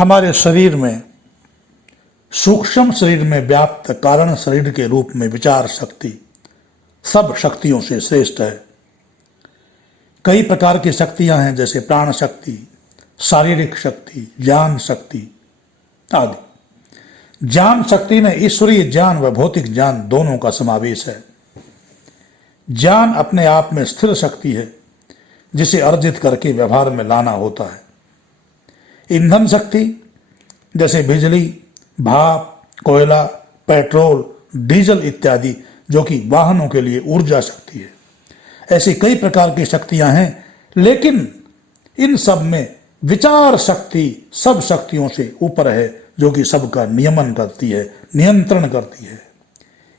हमारे शरीर में सूक्ष्म शरीर में व्याप्त कारण शरीर के रूप में विचार शक्ति सब शक्तियों से श्रेष्ठ है। कई प्रकार की शक्तियां हैं, जैसे प्राण शक्ति, शारीरिक शक्ति, ज्ञान शक्ति आदि। ज्ञान शक्ति में ईश्वरीय ज्ञान व भौतिक ज्ञान दोनों का समावेश है। ज्ञान अपने आप में स्थिर शक्ति है जिसे अर्जित करके व्यवहार में लाना होता है। ईंधन शक्ति जैसे बिजली, भाप, कोयला, पेट्रोल, डीजल इत्यादि, जो कि वाहनों के लिए ऊर्जा शक्ति है। ऐसी कई प्रकार की शक्तियां हैं, लेकिन इन सब में विचार शक्ति सब शक्तियों से ऊपर है, जो कि सबका नियमन करती है, नियंत्रण करती है।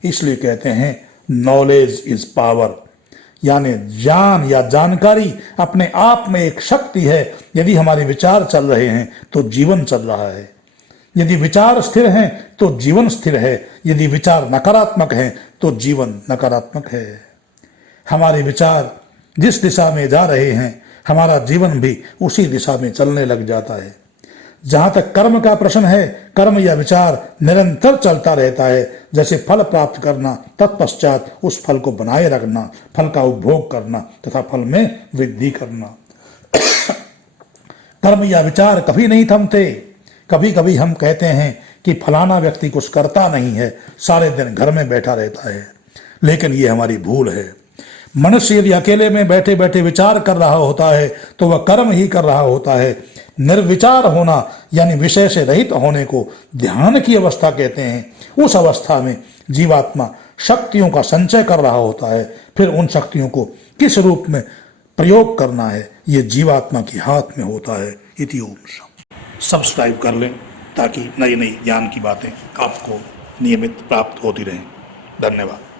इसलिए कहते हैं नॉलेज इज पावर, यानी ज्ञान या जानकारी अपने आप में एक शक्ति है। यदि हमारे विचार चल रहे हैं तो जीवन चल रहा है, यदि विचार स्थिर हैं तो जीवन स्थिर है, यदि विचार नकारात्मक हैं तो जीवन नकारात्मक है। हमारे विचार जिस दिशा में जा रहे हैं, हमारा जीवन भी उसी दिशा में चलने लग जाता है। जहां तक कर्म का प्रश्न है, कर्म या विचार निरंतर चलता रहता है, जैसे फल प्राप्त करना, तत्पश्चात उस फल को बनाए रखना, फल का उपभोग करना तथा फल में वृद्धि करना। कर्म या विचार कभी नहीं थमते। कभी कभी हम कहते हैं कि फलाना व्यक्ति कुछ करता नहीं है, सारे दिन घर में बैठा रहता है, लेकिन ये हमारी भूल है। मनुष्य यदि अकेले में बैठे बैठे विचार कर रहा होता है तो वह कर्म ही कर रहा होता है। निर्विचार होना यानी विषय से रहित होने को ध्यान की अवस्था कहते हैं। उस अवस्था में जीवात्मा शक्तियों का संचय कर रहा होता है। फिर उन शक्तियों को किस रूप में प्रयोग करना है, ये जीवात्मा के हाथ में होता है। इति ओम। सब्सक्राइब कर लें ताकि नई नई ज्ञान की बातें आपको नियमित प्राप्त होती रहें। धन्यवाद।